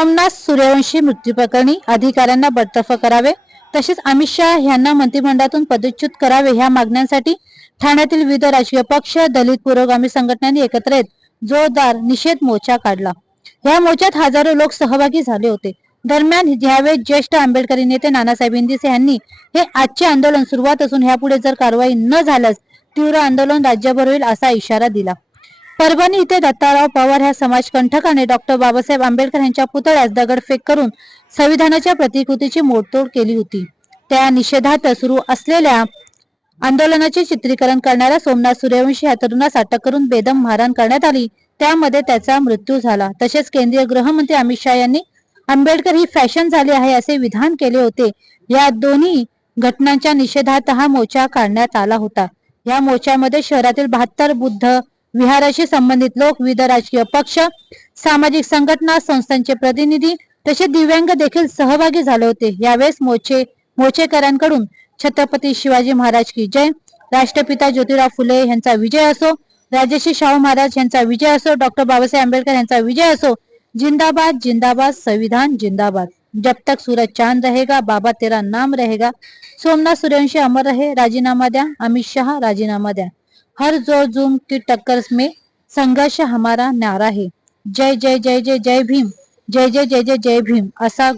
सोमनाथ सूर्यवंशी मृत्यू प्रकरणी अधिकाऱ्यांना बडतर्फ करावे. तसेच अमित शहा यांना मंत्रिमंडळातून पदच्युत करावे ह्या मागण्यांसाठी ठाण्यातील विविध राजकीय पक्ष दलित पुरोगामी संघटनांनी एकत्र येत जोरदार निषेध मोर्चा काढला. या मोर्चात हजारो लोक सहभागी झाले होते. दरम्यान यावेळी ज्येष्ठ आंबेडकरी नेते नानासाहेब इंदिसे यांनी हे आजचे आंदोलन सुरुवात असून ह्यापुढे जर कारवाई न झाल्यास तीव्र आंदोलन राज्यभर होईल असा इशारा दिला. परभणी इथे दत्ताराव पवार ह्या समाजकंठकाने डॉक्टर बाबासाहेब आंबेडकर यांच्या पुतळ्यास दगडफेक करून संविधानाच्या प्रतिकृतीची मोडतोड केली होती. त्या निषेधार्थ सुरू असलेल्या आंदोलनाचे चित्रीकरण करणाऱ्या सोमनाथ सूर्यवंशी या तरुणास अटक करून बेदम मारहाण करण्यात आली. त्यामध्ये त्याचा मृत्यू झाला. तसेच केंद्रीय गृहमंत्री अमित शहा यांनी आंबेडकर ही फॅशन झाली आहे असे विधान केले होते. या दोन्ही घटनांच्या निषेधार्थ हा मोर्चा काढण्यात आला होता. या मोर्चामध्ये शहरातील बहात्तर बुद्ध विहाराशी संबंधित लोक विविध राजकीय पक्ष सामाजिक संघटना संस्थांचे प्रतिनिधी तसेच दिव्यांग देखील सहभागी झाले होते. यावेळेस मोर्चे मोर्चेकरांकडून छत्रपती शिवाजी महाराज की जय राष्ट्रपिता ज्योतिराव फुले यांचा विजय असो राजश्री शाहू महाराज यांचा विजय असो डॉक्टर बाबासाहेब आंबेडकर यांचा विजय असो जिंदाबाद जिंदाबाद संविधान जिंदाबाद. जब तक सूरज चांद रहेगा बाबा तेरा नाम रहेगा. सोमनाथ सूर्यवंशी अमर रहे राजीनामा द्या. अमित शहा राजीनामा द्या. हर जोर जुम की टक्कर में संघर्ष हमारा नारा है। जय जय जय जय जय भीम। जय जय जय जय जय भीम। असा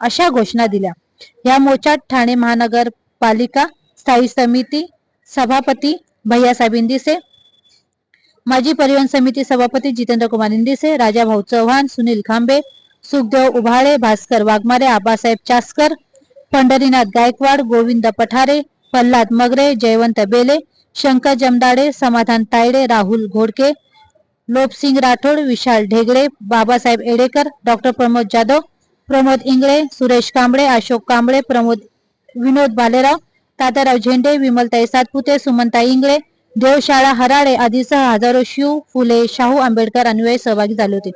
अशा घोषणा दिल्या. या मोर्चात ठाणे महानगर पालिका स्थायी समिती सभापती भैयासाहेब इंदिसे माजी परिवहन समिती सभापती जितेंद्र कुमार इंदिसे राजाभाऊ चव्हाण सुनील खांबे सुखदेव उभाळे भास्कर वाघमारे आबासाहेब चास्कर पंढरीनाथ गायकवाड गोविंद पठारे प्रल्हाद मगरे जयवंत बेले शंकर जमदाडे समाधान तायडे राहुल घोडके लोपसिंग राठोड विशाल ढेगडे बाबासाहेब एडेकर डॉक्टर प्रमोद जाधव प्रमोद इंगळे सुरेश कांबळे अशोक कांबळे प्रमोद विनोद भालेराव तात्याराव झेंडे विमलताई सातपुते सुमनताई इंगळे देवशाळा हराळे आदीसह हजारो शिव फुले शाहू आंबेडकर अनुयायी सहभागी झाले होते.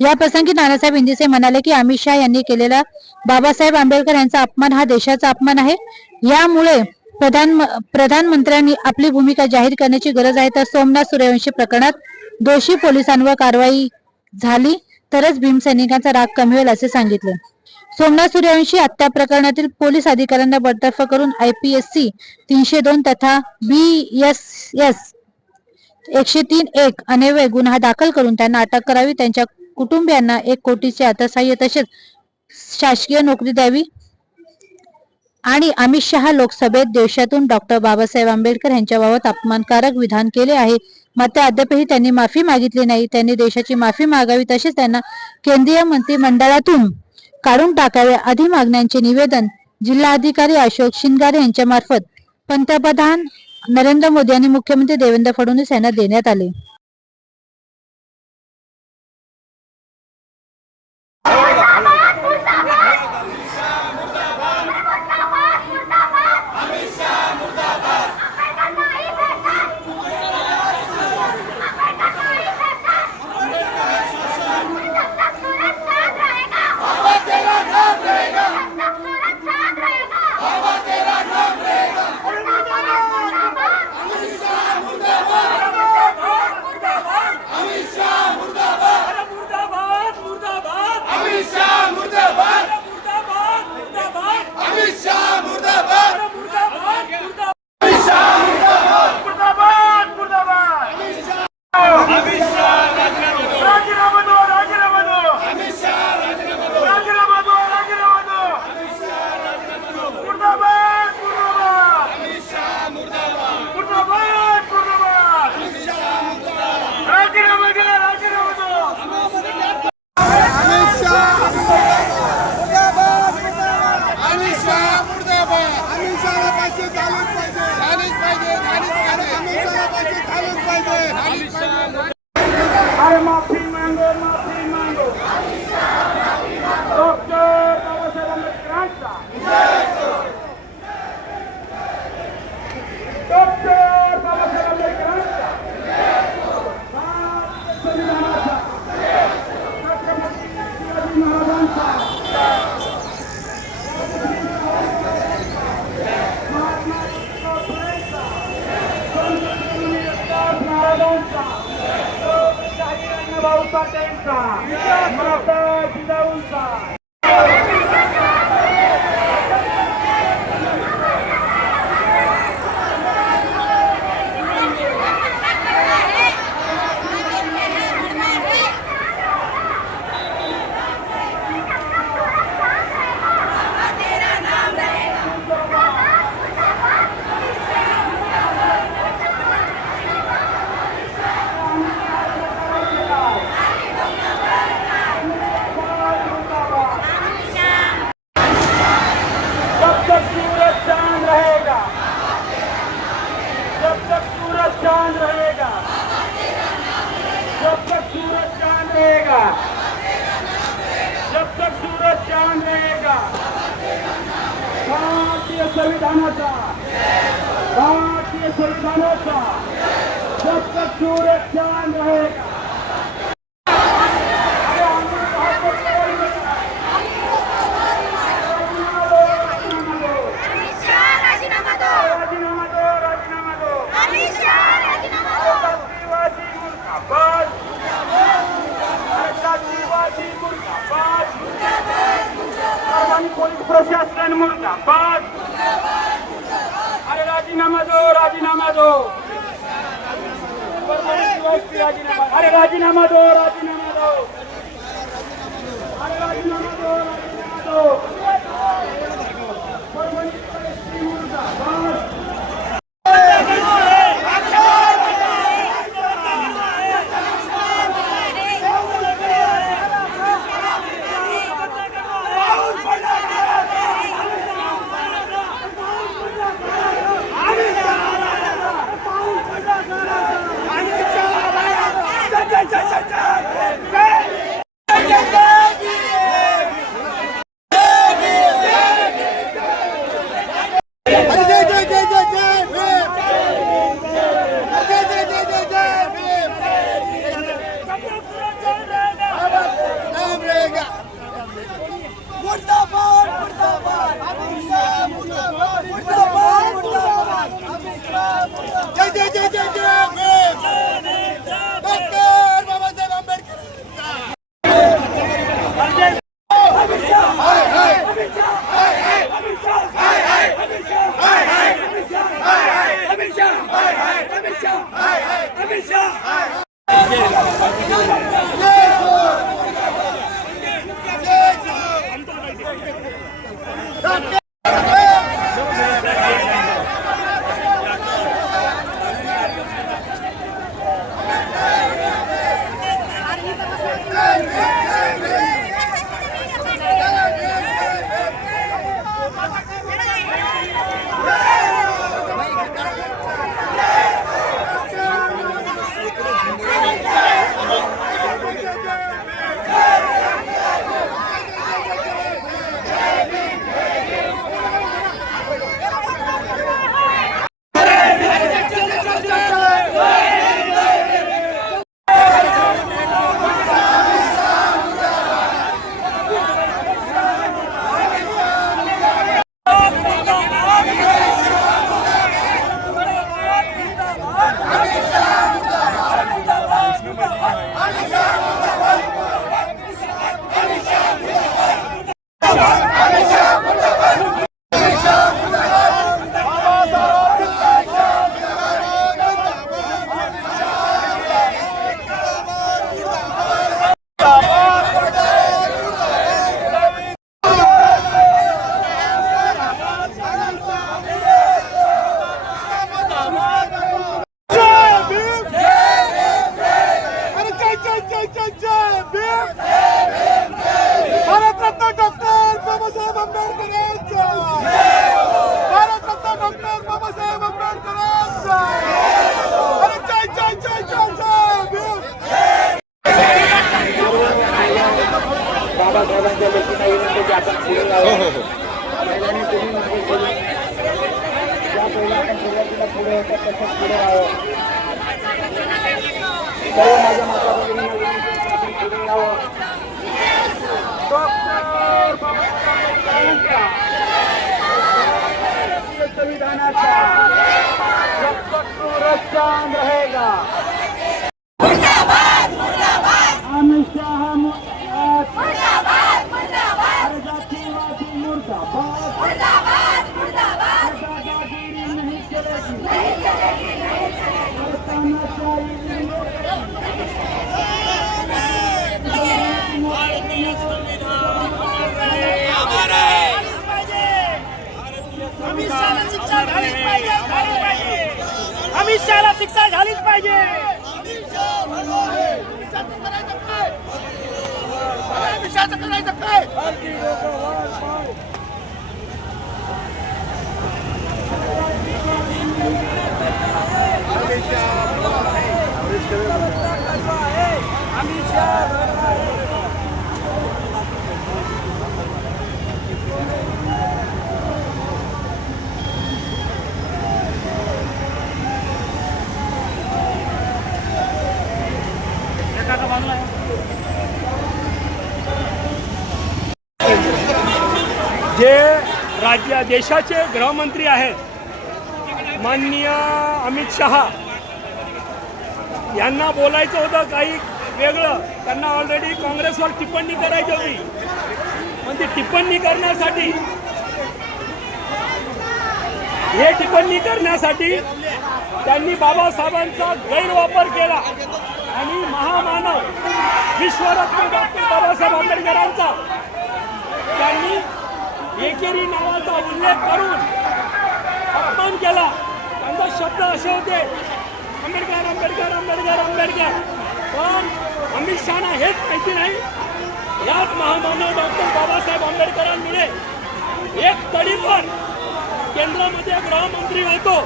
या प्रसंगी नानासाहेब इंदिसे म्हणाले की अमित शहा यांनी केलेला बाबासाहेब आंबेडकर यांचा अपमान हा देशाचा अपमान आहे. यामुळे प्रधान प्रधानमंत्र्यांनी आपली भूमिका जाहीर करण्याची गरज आहे. तर सोमनाथ सूर्यवंशी प्रकरणात दोषी पोलिसांवर कारवाई झाली तरच भीमसैनिकांचा राग कमी होईल असे सांगितले. सोमनाथ सूर्यवंशी हत्या प्रकरणातील पोलीस अधिकाऱ्यांना बडतर्फ करून आयपीएससी तीनशे दोन तथा बी एस एस एकशे तीन एक अनेवे गुन्हा दाखल करून त्यांना अटक करावी. त्यांच्या कुटुंबियांना एक कोटीचे अर्थसहाय्य तसेच शासकीय नोकरी द्यावी. आणि अमित शहा लोकसभेत देशातून डॉक्टर बाबासाहेब आंबेडकर यांच्याबाबत अपमानकारक विधान केले आहे. मात्र अद्यापही त्यांनी माफी मागितली नाही. त्यांनी देशाची माफी मागावी तसेच त्यांना केंद्रीय मंत्रिमंडळातून काढून टाकावे आदी मागण्यांचे निवेदन जिल्हाधिकारी अशोक शिंगारे यांच्या मार्फत पंतप्रधान नरेंद्र मोदी आणि मुख्यमंत्री देवेंद्र फडणवीस यांना देण्यात आले. combattenza, matta di Daunza. feeling. पुढे येतात तसंच पुढे राहावं सर्व माझ्या माता पुढे रहेगा झालीच पाहिजे झालीच पाहिजे. अमित शहाला शिक्षा झालीच पाहिजे. करायचं काय? देशाचे गृहमंत्री आहेत. माननीय अमित शहा. यांना बोलायचं होतं काही वेगळं. त्यांना ऑलरेडी काँग्रेसवर टिप्पणी करायची होती. पण ती टिप्पणी करण्यासाठी हे टिप्पणी करण्यासाठी त्यांनी बाबासाहेबांचा गैरवापर केला. आणि महामानव विश्वरत्न डॉक्टर बाबासाहेब आंबेडकरांचा. त्यांनी एकेरी नावाचा उल्लेख करून अपमान केला. त्यांचा शब्द असे होते आंबेडकर आंबेडकर आंबेडकर आंबेडकर. पण अमित शहाना हेच माहिती नाही. याच महामानव डॉक्टर बाबासाहेब आंबेडकरांमुळे एक तरी पण केंद्रामध्ये गृहमंत्री होतो.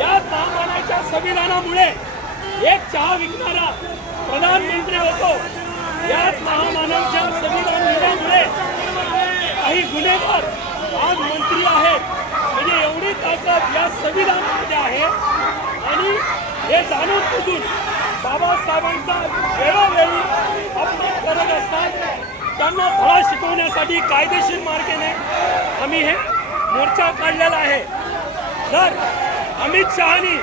या महामानाच्या संविधानामुळे एक चहा विकणारा प्रधानमंत्री होतो. याच महामानवच्या संविधान लिहिल्यामुळे काही गुन्हेगार आज मंत्री आहेत. म्हणजे एवढी ताकद या संविधानामध्ये आहे. आणि हे जाणून बुजून बाबासाहेबांचा वेळोवेळी अपमान करत असतात. त्यांना धडा शिकवण्यासाठी कायदेशीर मार्गाने आम्ही हे मोर्चा काढलेला आहे. तर अमित शहानी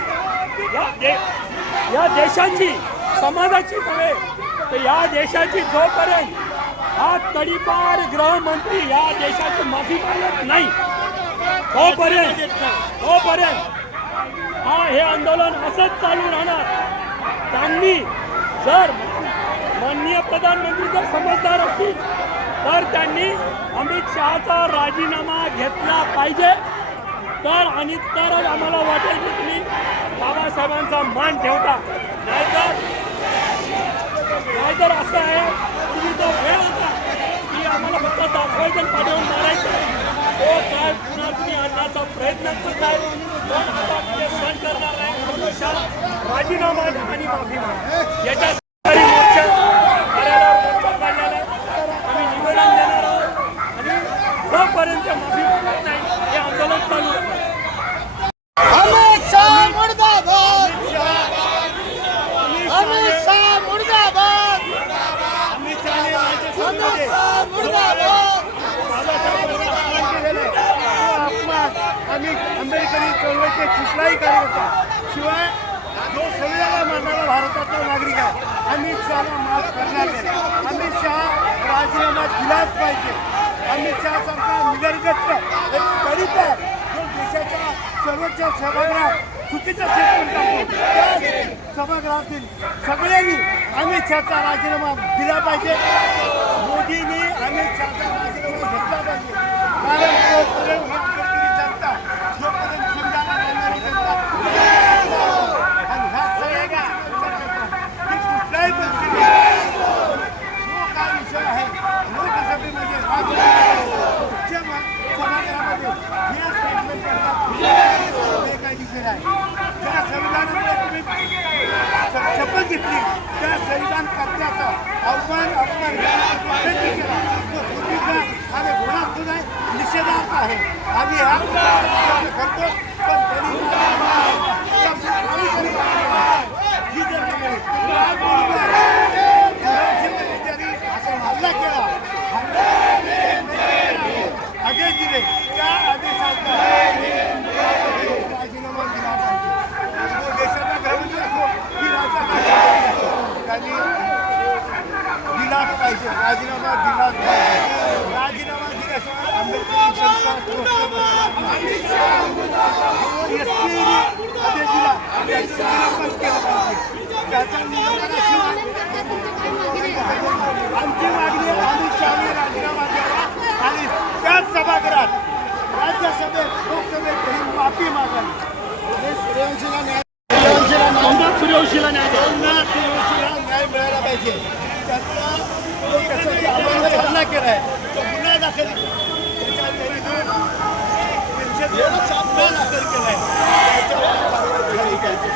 या दे या देशाची समाजाची नव्हे तर या देशाची जोपर्यंत हा तडीपार गृहमंत्री या देशाची माफी मागत नाही. तोपर्यंत तोपर्यंत हा हे आंदोलन असंच चालू राहणार. त्यांनी जर माननीय प्रधानमंत्री जर समजदार असतील तर त्यांनी अमित शहाचा राजीनामा घेतला पाहिजे. तर आणि तरच आम्हाला वाटेल की तुम्ही बाबासाहेबांचा मान ठेवता. नाहीतर नाहीतर असं आहे तुम्ही तो वेळ होता. आम्हाला फक्त दाखवायचं आणि पाठवून मारायचं तो काय पुन्हा तुम्ही आणण्याचा प्रयत्न करताय पण आता ते करणार नाही राजीनामा आणि माफी मागा. याच्या सरकारी मोर्चा कार्यालयावर मोर्चा काढलेला आहे आम्ही निवेदन देणार आहोत आणि जोपर्यंत माफी मागत नाही हे आंदोलन चालू आहे अमित शाह मुर्दाबाद अमित शाह मुर्दाबाद अमित शहाने अमित राज्यसभेमध्ये शाह मुर्दाबाद बाबासाहेबांचा अपमान केलेला आहे तो अपमान आम्ही आंबेडकरी चळवळीचे कुठलाही कार्यकर्ता. शिवाय जो संविधानाला मानणारा भारताचा नागरिक आहे अमित शहाला माफ करणार नाही अमित शहा राजीनामा दिलाच पाहिजे. अमित शहासारखा निगरगट्ट एक आहे. जो देशाच्या सर्वोच्च सभागृहात चुकीचा स्टेटमेंट टाकतो. त्या सभागृहातील सगळ्यांनी अमित शहाचा राजीनामा दिला पाहिजे. मोदींनी अमित शहाचा राजीनामा घेतला पाहिजे. कारण जोपर्यंत ही आंबेडकरी जनता जोपर्यंत संविधानाला मानणारी जनता आणि ह्या सगळ्या गोष्टी विचार करतात की कुठल्याही परिस्थितीत जो काय विषय आहे लोकसभेमध्ये राज्य सभागृहामध्ये हे स्टेटमेंट करतात हे कायदेशीर आहे ज्या संविधानामुळे तुम्ही शपथ घेतली त्या संविधान कर्त्याचा अवमान अपमान व्यक्ती केला तो चुकीचा आणि गुन्हास्पद आहे निषेधार्थ आहे आम्ही हा करतो पण तरी आम्ही तरी ही जर केली, आज मुलगा सुरक्षेमध्ये त्यांनी असा हल्ला केला आदेश दिले त्या आदेशाचा राजीनामा दिला पाहिजे तो देशाचा गृहमंत्री असो की राज्याचा असो त्यांनी दिलाच पाहिजे राजीनामा दिलाच पाहिजे राजीनामा दिल्याशिवाय आंबेडकरी जनता एसटीने आदेश दिला त्याचं निराकरण केलं पाहिजे त्याच्या निराकरणाशिवाय आमची मागणी अमित शहाने राजीनामा द्यावा आणि त्याच सभागृहात. राज्यसभेत लोकसभेत ही माफी मागावी. सूर्यवंशीला न्याय सूर्यवंशीला न्याय सूर्यवंशीला न्याय सूर्यवंशीला न्याय पाहिजे. जो हल्ला केला आहे तो गुन्हा दाखल त्याच्या विरुद्ध गुन्हा दाखल केला आहे त्याच्यावर कारवाई झाली पाहिजे.